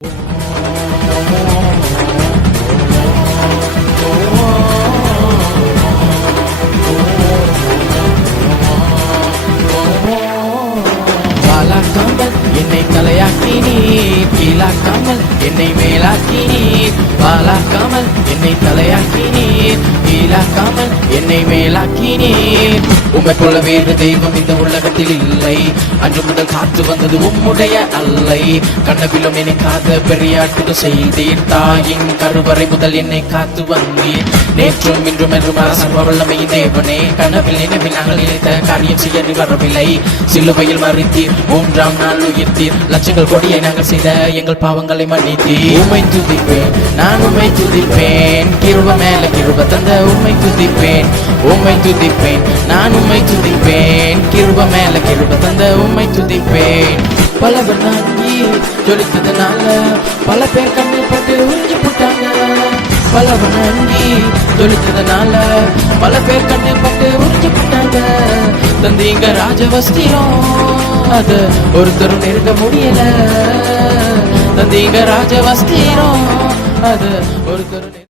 பாலாக்காமல் என்னை தலையாக்கினீர், கீழாக்காமல் என்னை மேலாக்கினீர். பாலாக்காமல் என்னை தலையாக்கினீர், கீழாக்காமல் என்னை மேலாக்கினீர். உம்மை போல வேறு தெய்வம் இந்த உலகத்தில் இல்லை. அன்று முதல் காத்து வந்தது உம்முடைய அல்லை. கனவிலும் என்னை காத்த பெரிய அற்புதம் செய்தீர். தாயின் கருவறை முதல் என்னை காத்து வந்தீர். நேற்றும் இன்றும் என்றும் சர்வ வல்லமையின் தேவனே, கனவில் நினைவில் நாங்கள் நினைத்த காரியம் செய்ய நீ வரவில்லை. சிலுவையில் மறித்தீர், மூன்றாம் நாள் உயிர்த்தீர். லட்சங்கள் கொடியை நாங்கள் செய்த எங்கள் பாவங்களை மன்னித்தீர். உம்மை துதிப்பேன், நான் உம்மை துதிப்பேன். கிருப மேல கிருப தந்த உம்மை துதிப்பேன். உம்மை துதிப்பேன், நான் உம்மை துதிப்பேன். கிருப மேல கிருப தந்த உம்மை துதிப்பேன். பலவர் நாங்கி ஜொலித்ததுனால பல பேர் கண்ணில் பட்டு உறிஞ்சு போட்டாங்க. பலவர் நாங்கி ஜொலித்ததுனால பல பேர் கண்ணில் பட்டு உறிஞ்சு போட்டாங்க. தந்தீங்க ராஜவஸ்திரம், அது ஒருத்தரும் நெருங்க முடியல. தந்தீங்க ராஜவஸ்திரம், அது ஒருத்தரும்